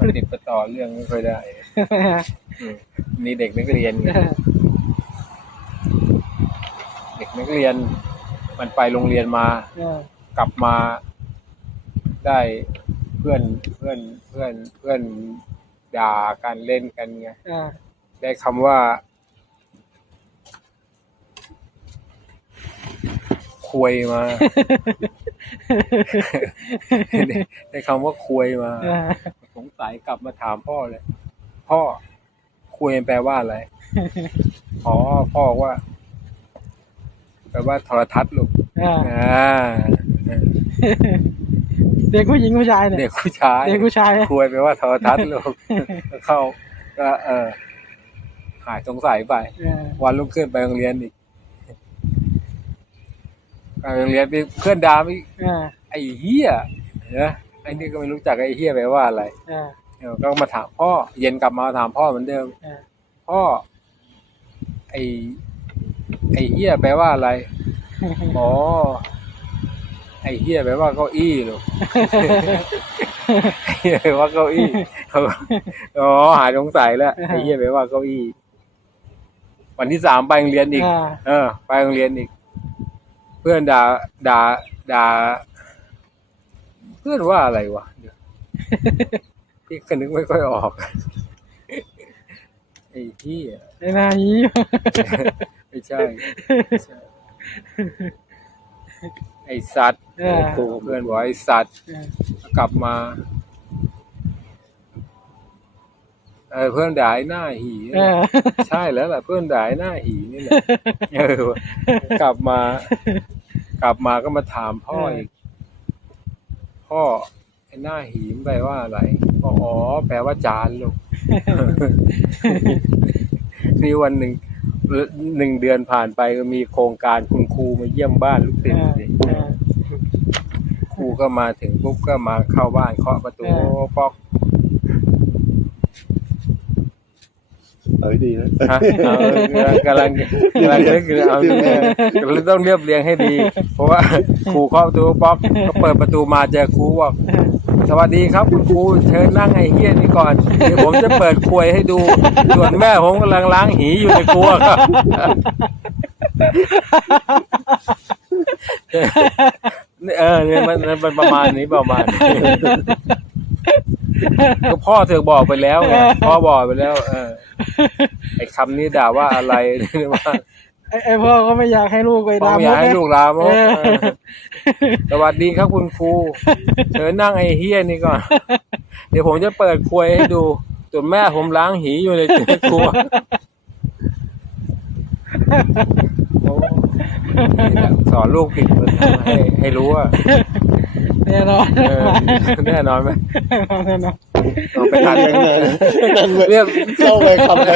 ประติดประต่อเรื่องไม่ค่อยได้อืมนี่เด็กนักเรียนไงเด็กนักเรียน มันไปโรงเรียนมาเออกลับมาได้เพื่อนเพื่อนเพื่อนเพื่อนด่ากันเล่นกันไงเออได้คำว่าคุยมาได้ได้คำว่าคุยมาเออ สงสัยกลับมาถามพ่อเลย พ่อคุยแปลว่าอะไร อ๋อ พ่อว่า แปลว่าโทรทัศน์ลูกเอออ่าเด็กผู้หญิงผู้ชายเนี่ยเด็กผู้ชายเด็กผู้ชายคุยแปลว่าโทรทัศน์ลูกก็เข้าก็เออหายสงสัยไปเออวันรุ่งขึ้นไปโรงเรียนอีกไปโรงเรียนไปเพื่อนด่าอีกเออไอ้เหี้ยนะ ไอ้นี่ก็ไม่รู้จักไอ้เหี้ยแปลว่าอะไรเออเออก็มาถามพ่อ เย็นกลับมาถามพ่อเหมือนเดิมเออพ่อ ไอ้ไอ้เหี้ยแปลว่าอะไร อ๋อ ไอ้เหี้ยแปลว่าเก้าอี้ลูกไอ้เหี้ยแปลว่าเก้าอี้เขาอ๋อหายสงสัยแล้ว ไอ้เหี้ยแปลว่าเก้าอี้ วันที่สามไปโรงเรียนอีกเออเออ ไปโรงเรียนอีก เพื่อนด่าด่าด่า เพื่อนว่าอะไรวะเดี๋ยวพี่ก็นึกไม่ค่อยออก ไอ้ที่ไอ้หนายี้ไม่ใช่ไม่ใช่ ไอ้สัตว์เออโอ้โหเพื่อนบอกไอ้สัตว์เออกลับมาเออเพื่อนด่าไอ้หน้าหีเออใช่แล้วแหละเพื่อนด่าไอ้หน้าหีนี่แหละเออกลับมา กลับมาก็มาถามพ่ออีก พ่อไอ้หน้าหีมนแปลว่าอะไรก็อ๋อ แปลว่าจานลูกนี่วันหนึ่งหนึ่งเดือนผ่านไปก็มีโครงการคุณครูมาเยี่ยมบ้านลูกเอศิษย์อสิเออครูก็มาถึงปุ๊บก็มาเข้าบ้านเคาะประตูเออป๊อก เอาให้ดีนะฮะเอาเออกำลังกำลังนึกอยู่เอาเนี่ยต้องเรียบเรียงให้ดี เพราะว่าครูเคาะประตูป๊อกก็เปิดประตูมาเจอครูบอกสวัสดีครับคุณครูเชิญนั่งไอ้เฮี้ยนี่ก่อนเดี๋ยวผมจะเปิดครัวยให้ดู ส่วนแม่ผมกำลังล้างหีอยู่ในครัวครับเออเนี่ยมันมันประมาณนี้ประมาณนี้ก็พ่อเธอบอกไปแล้วไงพ่อบอกไปแล้ว เออ ไอ้คำนี้ด่าว่าอะไรว่าไอ้ไอ้พ่อก็ไม่อยากให้ลูกไปพ่อดามไม่อยากให้กลูกลามกเออเออสวัสดีครับคุณครูเชิญนั่งไอ้เฮี้ยนี่ก่อน เดี๋ยวผมจะเปิดครัวยให้ดูส่วนแม่ผมล้างหีอยู่ในครัวโอ้นี่แหละสอนลูกผิดมันให้ให้รู้ว่าแน่นอนเออแน่นอนไหมแน่นอน เอาไปทันนั่นเลยนั่นเลยเรียบ เข้าไปคำ